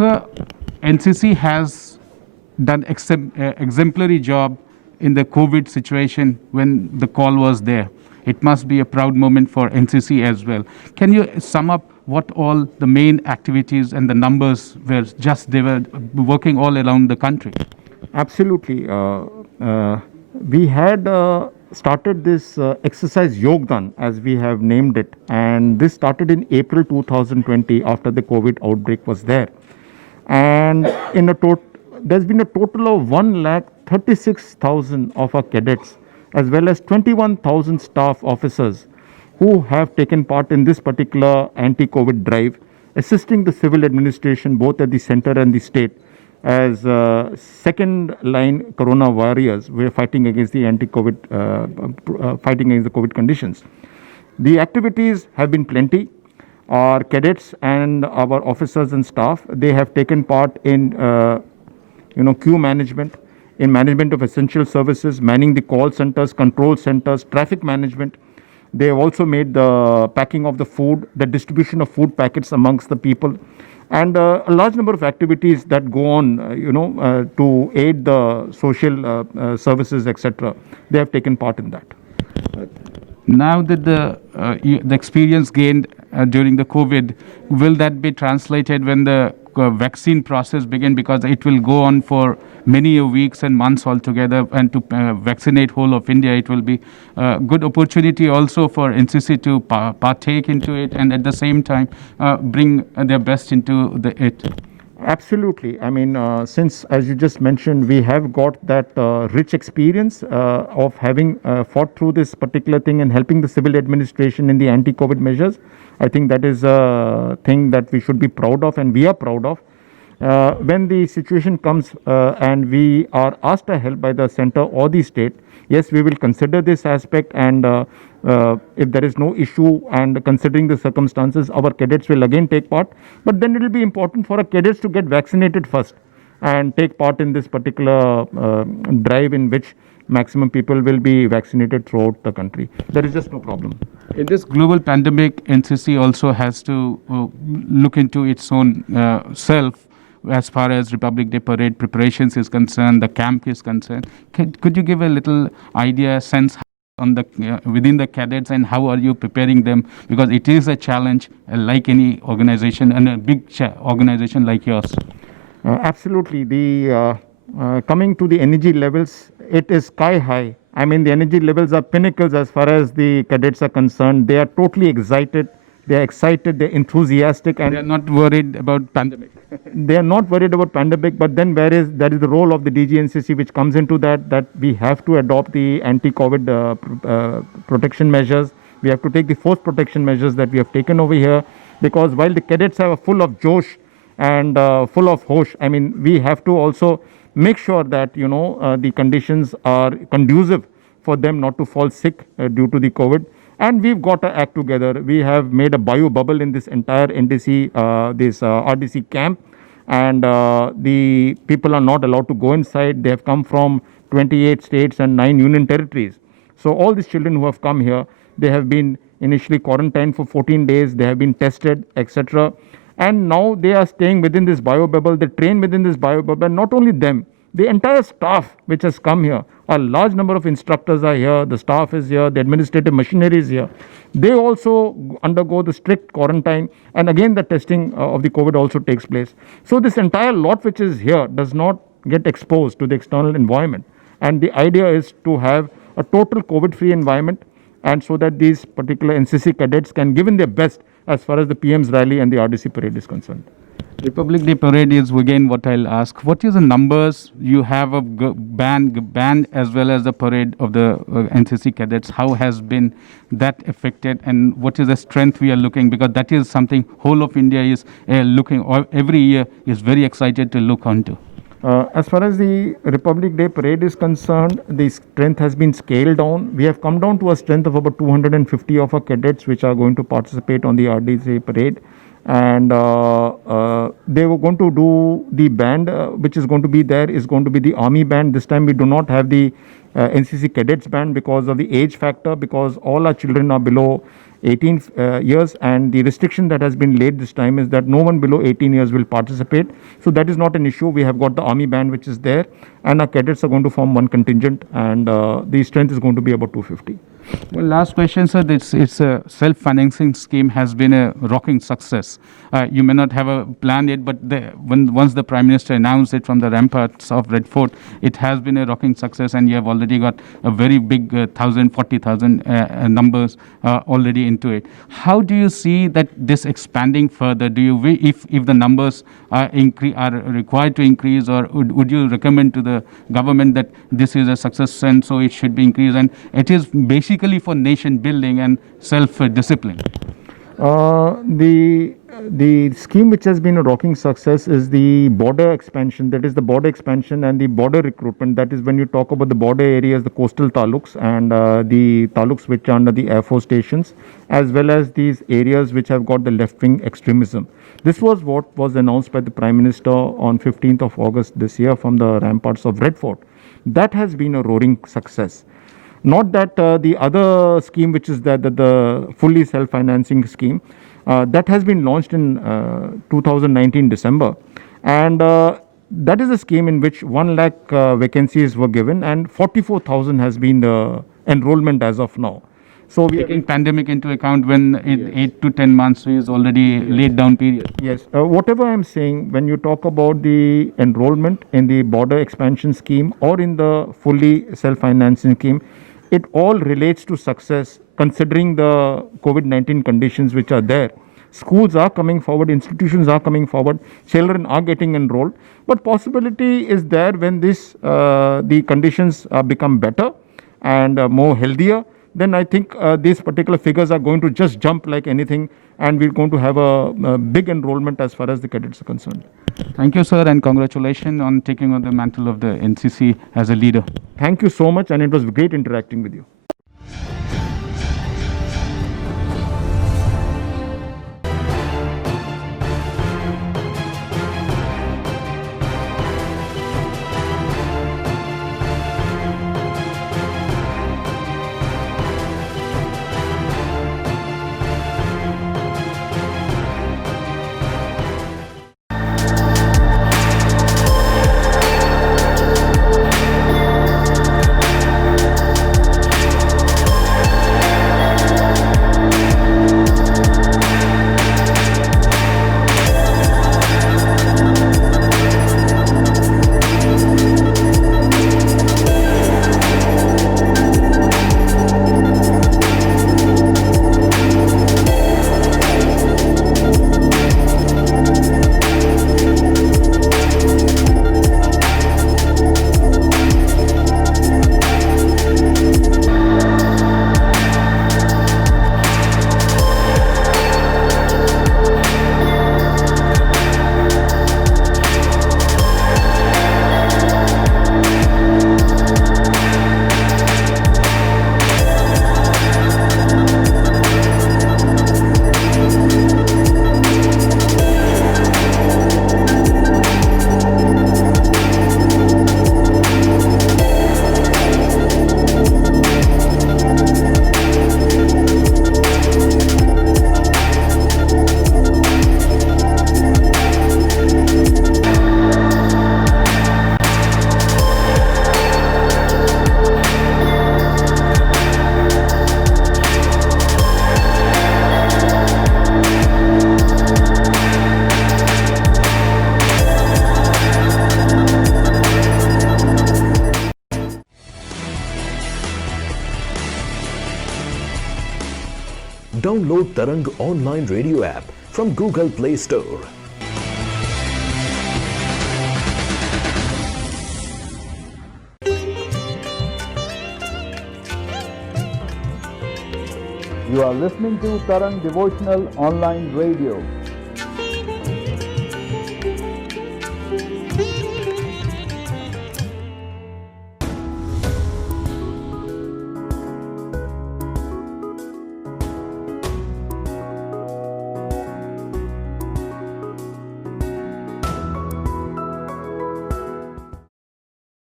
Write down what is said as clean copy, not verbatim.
Sir, NCC has done exemplary job in the COVID situation when the call was there. It must be a proud moment for NCC as well. Can you sum up what all the main activities and the numbers were they were working all around the country? Absolutely. We had started this exercise Yogdan, as we have named it, and this started in April 2020 after the COVID outbreak was there. And there's been a total of 1,36,000 of our cadets, as well as 21,000 staff officers who have taken part in this particular anti-COVID drive, assisting the civil administration both at the center and the state as second line corona warriors. We're fighting against the fighting against the COVID conditions. The activities have been plenty. Our cadets and our officers and staff, they have taken part in queue management, in management of essential services, manning the call centers, control centers, traffic management. They have also made the packing of the food, the distribution of food packets amongst the people, and a large number of activities that go on, to aid the social services, etc. They have taken part in that. Now that the experience gained during the COVID, will that be translated when the vaccine process begin? Because it will go on for many weeks and months altogether, and to vaccinate whole of India, it will be a good opportunity also for NCC to partake into it, and at the same time bring their best into it. Absolutely. I mean, since, as you just mentioned, we have got that rich experience of having fought through this particular thing and helping the civil administration in the anti-COVID measures, I think that is a thing that we should be proud of, and we are proud of. When the situation comes and we are asked for help by the center or the state, yes, we will consider this aspect, and if there is no issue and considering the circumstances, our cadets will again take part. But then it will be important for our cadets to get vaccinated first and take part in this particular drive in which maximum people will be vaccinated throughout the country. There is just no problem. In this global pandemic, NCC also has to look into its own self as far as Republic Day parade preparations is concerned, the camp is concerned. Could you give a little idea, sense on the within the cadets, and how are you preparing them? Because it is a challenge like any organization, and a big organization like yours. Absolutely. The coming to the energy levels, it is sky high. I mean, the energy levels are pinnacles as far as the cadets are concerned. They are totally excited. They're enthusiastic, and they're not worried about pandemic. They are not worried about pandemic, but then there is the role of the DGNCC which comes into that we have to adopt the anti-COVID protection measures. We have to take the force protection measures that we have taken over here, because while the cadets are full of josh and full of hosh, I mean, we have to also make sure that the conditions are conducive for them not to fall sick due to the COVID. And we've got to act together. We have made a bio bubble in this entire NDC, RDC camp, and the people are not allowed to go inside. They have come from 28 states and 9 union territories. So all these children who have come here, they have been initially quarantined for 14 days. They have been tested, etc. And now they are staying within this bio bubble. They train within this bio bubble. And not only them, the entire staff which has come here, a large number of instructors are here, the staff is here, the administrative machinery is here. They also undergo the strict quarantine, and again the testing of the COVID also takes place. So this entire lot which is here does not get exposed to the external environment. And the idea is to have a total COVID-free environment, and so that these particular NCC cadets can give in their best as far as the PM's rally and the RDC parade is concerned. Republic Day parade is again what I'll ask. What is the numbers you have of band as well as the parade of the NCC cadets? How has been that affected, and what is the strength we are looking? Because that is something whole of India is looking, or every year is very excited to look onto. As far as the Republic Day parade is concerned, the strength has been scaled down. We have come down to a strength of about 250 of our cadets which are going to participate on the RDC parade. And they were going to do the band which is going to be there is going to be the army band. This time we do not have the NCC cadets band because of the age factor, because all our children are below 18 years, and the restriction that has been laid this time is that no one below 18 years will participate. So that is not an issue. We have got the army band which is there, and our cadets are going to form one contingent, and the strength is going to be about 250. Well, last question, sir. It's a self-financing scheme has been a rocking success. You may not have a plan yet, but once the Prime Minister announced it from the ramparts of Red Fort, it has been a rocking success, and you have already got a very big 40,000 numbers already into it. How do you see that this expanding further? Do you, if the numbers are required to increase, or would you recommend to the government that this is a success and so it should be increased, and it is basically for nation building and self-discipline? The scheme which has been a rocking success is the border expansion. That is the border expansion and the border recruitment. That is when you talk about the border areas, the coastal taluks, and the taluks which are under the Air Force stations, as well as these areas which have got the left-wing extremism. This was what was announced by the Prime Minister on 15th of August this year from the ramparts of Red Fort. That has been a roaring success. Not that the other scheme, which is the fully self-financing scheme, that has been launched in 2019 December, and that is a scheme in which 1 lakh vacancies were given, and 44,000 has been the enrollment as of now. So we taking pandemic into account, when 8 to 10 months is already laid down period. Yes, whatever I'm saying, when you talk about the enrollment in the border expansion scheme or in the fully self-financing scheme, it all relates to success considering the COVID-19 conditions which are there. Schools are coming forward, institutions are coming forward, children are getting enrolled, but possibility is there when the conditions become better and more healthier. Then I think these particular figures are going to just jump like anything, and we're going to have a big enrollment as far as the cadets are concerned. Thank you, sir, and congratulations on taking on the mantle of the NCC as a leader. Thank you so much, and it was great interacting with you. Download Tarang online radio app from Google Play Store. You are listening to Tarang Devotional Online Radio.